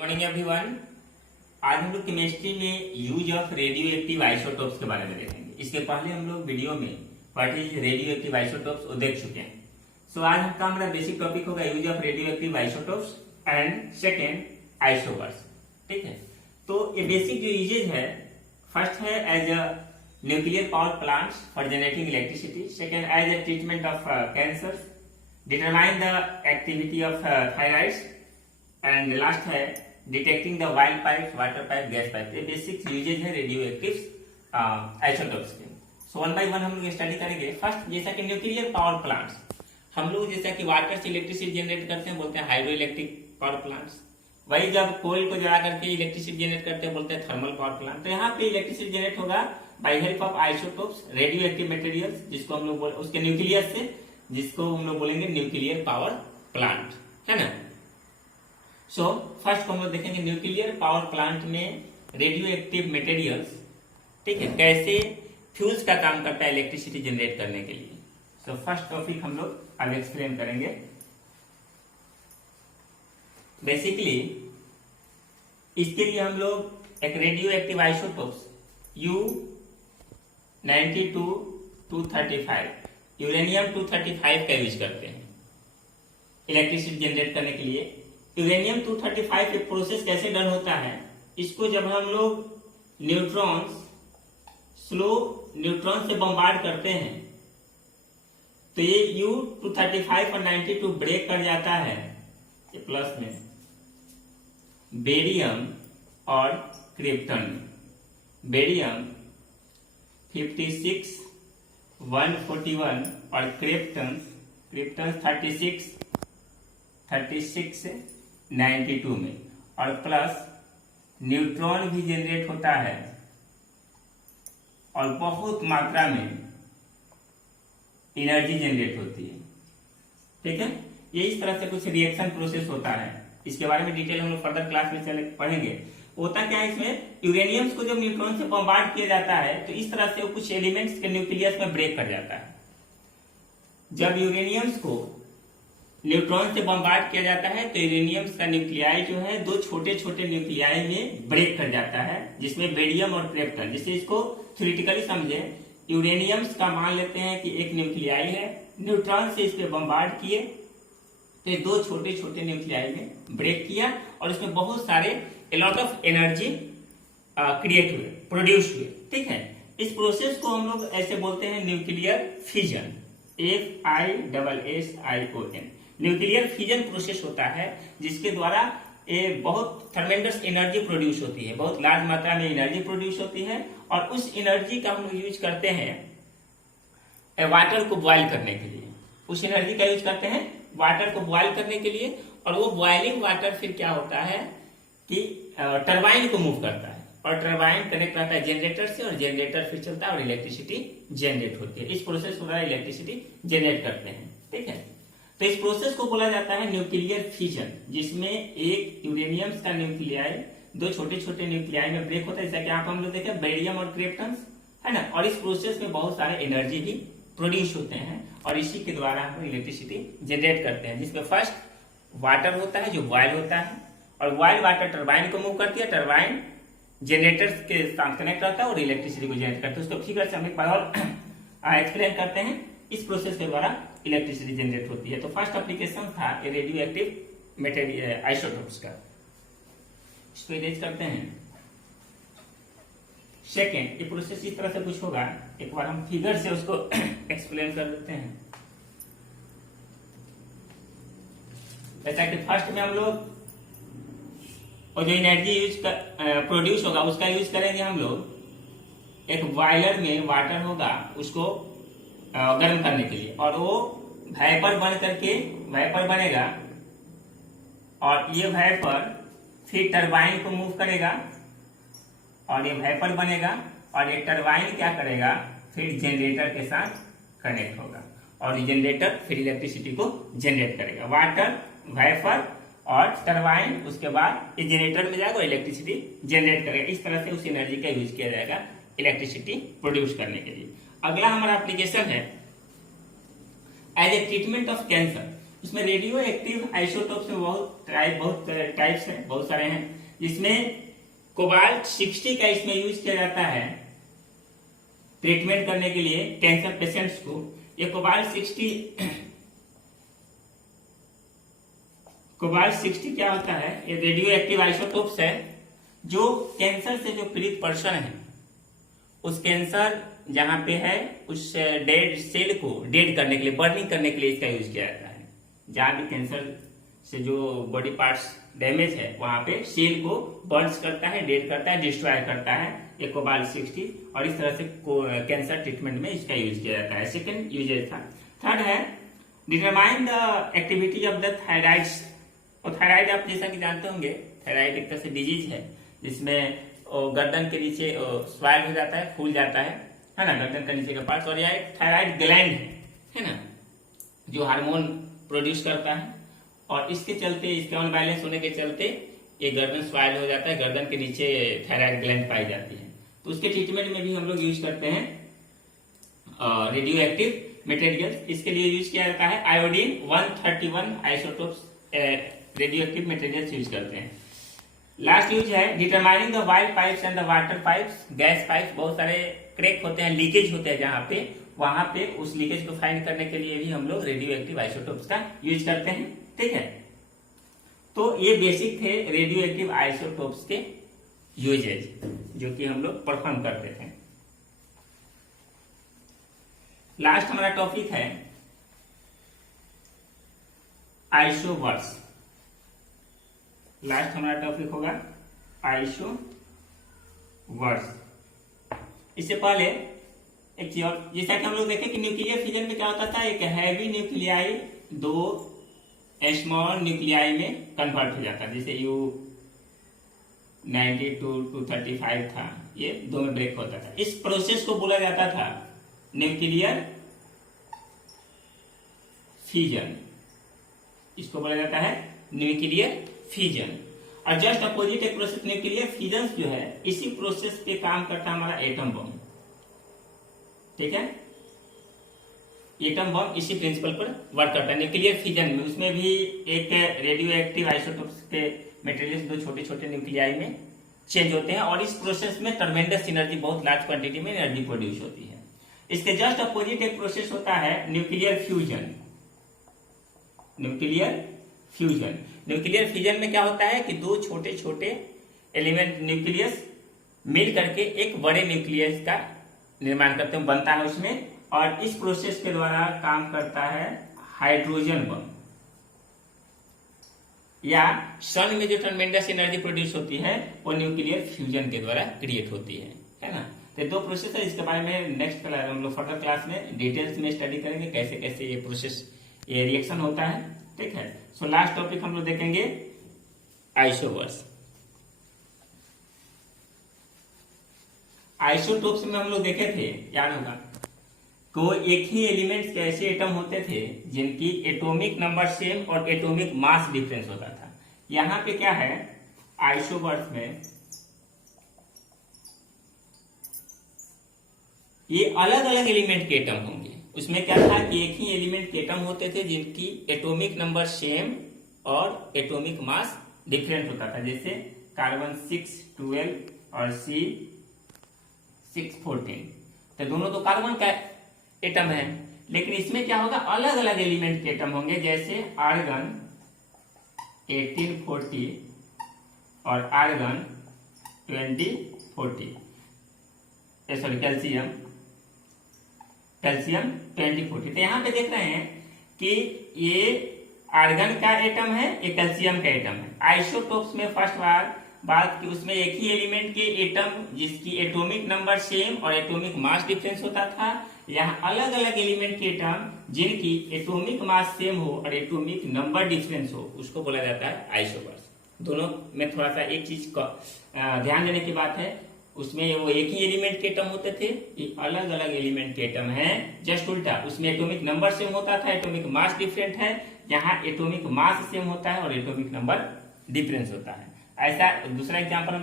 Morning everyone. आज हम लोग केमिस्ट्री में use of radio active isotopes के बारे में देखेंगे। इसके पहले हम लोग वीडियो में what is radio active isotopes वो देख चुके हैं। सो आज का हमारा बेसिक टॉपिक होगा use of radio active isotopes and second isobars. ठीक है, तो ये बेसिक जो यूजेज है, फर्स्ट है as a nuclear power plants for generating electricity, second as a treatment of cancer, determine the activity of thyroids, and last है detecting the wild pipe, water pipe, gas pipe. ये basic uses है radio active isotopes के। So one by one हम लोग study करेंगे। First, जैसा कि nuclear power plants, हम लोग जैसा कि वाटर से इलेक्ट्रिसिटी जनरेट करते हैं बोलते हैं हाइड्रो इलेक्ट्रिक पावर प्लांट्स। वही जब कोयल को जला करके इलेक्ट्रिसिटी जनरेट करते हैं बोलते हैं थर्मल पावर प्लांट। तो यहाँ पे इलेक्ट्रिसिटी जनरेट होगा by help of isotopes, radioactive materials, जिसको हम लोग उसके न्यूक्लियस से, जिसको हम लोग बोलेंगे न्यूक्लियर पावर प्लांट, है ना। सो फर्स्ट हम लोग देखेंगे न्यूक्लियर पावर प्लांट में रेडियो एक्टिव मटेरियल्स, ठीक है, कैसे फ्यूज का काम करता है इलेक्ट्रिसिटी जनरेट करने के लिए। सो फर्स्ट टॉपिक हम लोग अब एक्सप्लेन करेंगे। बेसिकली इसके लिए हम लोग एक radio active isotopes U92-235 uranium 235 का यूज करते हैं इलेक्ट्रिसिटी जनरेट करने के लिए। यूरेनियम 235 एक प्रोसेस कैसे डन होता है, इसको जब हम लोग स्लो न्यूट्रॉन से बम्बार्ड करते हैं तो ये U235 और 92 ब्रेक कर जाता है ये प्लस में बेरियम और क्रिप्टन में। बेरियम 56 141 और क्रिप्टन 36 92 में, और प्लस न्यूट्रॉन भी जनरेट होता है और बहुत मात्रा में एनर्जी जनरेट होती है। ठीक है, ये इस तरह से कुछ रिएक्शन प्रोसेस होता है। इसके बारे में डिटेल हम लोग फर्दर क्लास में चले पढ़ेंगे। होता क्या है, इसमें यूरेनियम्स को जब न्यूट्रॉन से बम्बार्ड किया जाता है तो इस तरह से वो कुछ एलिमेंट्स के न्यूक्लियस में ब्रेक कर जाता है। जब यूरेनियम्स को न्यूट्रॉन से बम्बार्ड किया जाता है तो यूरेनियम्स का न्यूक्लियाई जो है दो छोटे छोटे न्यूक्लियाई में ब्रेक कर जाता है, जिसमें बेरियम और क्रिप्टन। जिससे इसको थ्योरेटिकली समझे, यूरेनियम्स का मान लेते हैं कि एक न्यूक्लियाई है, न्यूट्रॉन से इस पे बम्बार्ड किए तो दो छोटे छोटे न्यूक्लियाई में ब्रेक किया और इसमें बहुत सारे लॉट ऑफ एनर्जी क्रिएट हुए, प्रोड्यूस हुए। ठीक है, इस प्रोसेस को हम लोग ऐसे बोलते हैं nuclear fission, FISSION। Nuclear fission process होता है जिसके द्वारा ये बहुत थर्मेंडस एनर्जी प्रोड्यूस होती है, बहुत लार्ज मात्रा में एनर्जी प्रोड्यूस होती है, और उस एनर्जी का हम लोग यूज करते हैं वाटर को बॉयल करने के लिए। उस एनर्जी का यूज करते हैं वाटर को बॉयल करने के लिए, और वो बॉइलिंग वाटर फिर क्या होता है कि टरबाइन को मूव करता है, और टरबाइन कनेक्ट रहता है जनरेटर से, और जनरेटर फिर चलता है और इलेक्ट्रिसिटी जनरेट होती है। इस प्रोसेस को इलेक्ट्रिसिटी जनरेट करते हैं। ठीक है, तो इस प्रोसेस को बोला जाता है न्यूक्लियर फिजन, जिसमें एक यूरेनियम्स का न्यूक्लियाई दो छोटे छोटे न्यूक्लियाई में ब्रेक होता है, जैसा कि यहाँ पर हम लोग देखे बेरियम और क्रिप्टन, है ना। और इस प्रोसेस में बहुत सारे एनर्जी भी प्रोड्यूस होते हैं और इसी के द्वारा हम इलेक्ट्रिसिटी जनरेट करते हैं, जिसमें फर्स्ट वाटर होता है जो बॉयल होता है, और बॉयल वाटर टरबाइन को मूव करती है, टरबाइन जनरेटर के साथ कनेक्ट रहता है और इलेक्ट्रिसिटी को जनरेट करता है। उसको फिगर से हम एक बार और एक्सप्लेन करते हैं। इस प्रोसेस के द्वारा इलेक्ट्रिसिटी जनरेट होती है। तो फर्स्ट एप्लीकेशन था रेडियो एक्टिव मटेरियल आइसोटोप्स का, इसको इरेज करते हैं। सेकेंड, ये प्रोसेस इस तरह से कुछ होगा, एक बार हम फिगर से उसको एक्सप्लेन कर देते हैं। जैसा कि फर्स्ट में हम लोग और जो एनर्जी यूज प्रोड्यूस होगा उसका यूज करेंगे हम लोग एक बॉयलर में वाटर होगा उसको गर्म करने के लिए, और वो वेपर बन करके वेपर बनेगा, और ये वेपर फिर टरबाइन को मूव करेगा और ये वेपर बनेगा, और ये टरबाइन क्या करेगा फिर जनरेटर के साथ कनेक्ट होगा, और ये जनरेटर फिर इलेक्ट्रिसिटी को जनरेट करेगा। वाटर, वेपर और टरबाइन, उसके बाद ये जनरेटर में जाएगा और इलेक्ट्रिसिटी जनरेट करेगा। इस तरह से उस एनर्जी का यूज किया जाएगा इलेक्ट्रिसिटी प्रोड्यूस करने के लिए। अगला हमारा एप्लीकेशन है as a treatment of cancer. उसमें रेडियो एक्टिव आइसोटोप्स में बहुत टाइप्स हैं, बहुत सारे हैं। जिसमें कोबाल्ट 60 का इसमें यूज किया जाता है ट्रीटमेंट करने के लिए कैंसर पेशेंट्स को। ये कोबाल्ट 60 क्या होता है, ये रेडियो एक्टिव आइसोटोप्स है जो कैंसर से जो पीड़ित पर्सन है, उस कैंसर जहां पे है उस डेड सेल को डेड करने के लिए, बर्निंग करने के लिए इसका यूज किया जाता है। जहां भी कैंसर से जो बॉडी पार्ट्स डैमेज है वहां पे सेल को बर्न्स करता है, डेड करता है, डिस्ट्रॉय करता है ये कोबाल्ट 60, और इस तरह से कैंसर ट्रीटमेंट में इसका यूज किया जाता है। सेकेंड यूजेज था। थर्ड है determine the activity of the thyroids. और थायराइड आप जैसा कि जानते होंगे, थायराइड एक तरह से डिजीज है जिसमें गर्दन के नीचे स्वाइल हो जाता है, फूल जाता है ना, गर्दन का नीचे का पार्ट। और यह एक थायराइड ग्लैंड है ना, जो हार्मोन प्रोड्यूस करता है, और इसके चलते, इसके अनबैलेंस होने के चलते ये गर्दन स्वाइल हो जाता है, गर्दन के नीचे थायराइड ग्लैंड पाई जाती है। तो उसके ट्रीटमेंट में भी हम लोग यूज करते हैं रेडियो एक्टिव मटेरियल। इसके लिए यूज किया जाता है iodine 131 isotopes radio active material use करते हैं। लास्ट यूज है determining the wild pipes and the water pipes. Gas pipe बहुत सारे क्रैक होते हैं, लीकेज होते हैं जहां पे, वहां पे उस लीकेज को फाइंड करने के लिए भी हम लोग रेडियो एक्टिव आइसोटोप्स का यूज करते हैं। ठीक है, तो ये बेसिक थे रेडियो एक्टिव आइसोटोप्स के यूजेज जो कि हम लोग परफॉर्म करते थे। लास्ट हमारा टॉपिक है आइसोवर्स। लास्ट हमारा टॉपिक होगा आइसोवर्स। इससे पहले एक चीज और, जैसा कि हम लोग देखें कि न्यूक्लियर फिजन में क्या होता था, एक हैवी न्यूक्लियाई दो स्मॉल न्यूक्लियाई में कन्वर्ट हो जाता है। जैसे U92 to 35 था, ये दो में ब्रेक होता था। इस प्रोसेस को बोला जाता था न्यूक्लियर फिजन। इसको बोला जाता है न्यूक्लियर फिजन। और जस्ट अपोजिट एक प्रोसेस न्यूक्लियर फिजन जो है, इसी प्रोसेस पे काम करता है हमारा एटम बम। ठीक है, एटम बम इसी प्रिंसिपल पर वर्क करता है न्यूक्लियर फिजन में। उसमें भी एक रेडियो एक्टिव आइसोटोप्स के मटेरियल्स दो छोटे छोटे न्यूक्लियाई में चेंज होते हैं, और इस प्रोसेस में ट्रमेंडस एनर्जी, बहुत लार्ज क्वांटिटी में एनर्जी प्रोड्यूस होती है। इसके जस्ट अपोजिट एक प्रोसेस होता है nuclear fusion. Nuclear fusion, nuclear fusion में क्या होता है कि दो छोटे छोटे एलिमेंट न्यूक्लियस मिल करके एक बड़े न्यूक्लियस का निर्माण करते हैं, बनता है उसमें, और इस प्रोसेस के द्वारा काम करता है हाइड्रोजन बम। या सन में जो ट्रमेंडस एनर्जी प्रोड्यूस होती है वो न्यूक्लियर फ्यूजन के द्वारा क्रिएट होती है ना। तो दो प्रोसेस है, इसके बारे में नेक्स्ट क्लास हम लोग फर्दर क्लास में डिटेल्स में स्टडी करेंगे कैसे कैसे ये प्रोसेस, ये रिएक्शन होता है। ठीक है, सो लास्ट टॉपिक हम लोग देखेंगे आइसोवर्स। आइसोटोप्स में हम लोग देखे थे, याद होगा, तो एक ही एलिमेंट्स के ऐसे एटम होते थे जिनकी एटॉमिक नंबर सेम और एटॉमिक मास डिफरेंस होता था। यहां पे क्या है, आइसोवर्स में ये अलग अलग एलिमेंट के एटम होंगे। उसमें क्या था कि एक ही एलिमेंट के एटम होते थे जिनकी एटॉमिक नंबर सेम और एटॉमिक मास डिफरेंट होता था। जैसे कार्बन 612 और C614, तो दोनों तो कार्बन का एटम है, लेकिन इसमें क्या होगा, अलग अलग एलिमेंट के एटम होंगे। जैसे आर्गन 1840 और आर्गन 2040, सॉरी कैल्शियम 2040। तो यहां पे देख रहे हैं कि ये आर्गन का एटम है, ये कैल्शियम का एटम है। आइसोटोप्स में फर्स्ट बात कि उसमें एक ही एलिमेंट के एटम जिसकी एटॉमिक नंबर सेम और एटॉमिक मास डिफरेंस होता था। यहाँ अलग अलग एलिमेंट के एटम जिनकी एटॉमिक मास सेम हो और एटॉमिक नंबर डिफरेंस हो, उसको बोला जाता है आइसोवर्स। दोनों में थोड़ा सा एक चीज का ध्यान देने की बात है, उसमें वो एक ही एलिमेंट के एटम होते थे, ये अलग अलग एलिमेंट के एटम हैं। जस्ट उल्टा, उसमें एटॉमिक नंबर सेम होता था, एटॉमिक मास डिफरेंट है, यहाँ एटॉमिक मास सेम होता है और एटॉमिक नंबर डिफरेंस होता है। ऐसा दूसरा एग्जाम्पल हम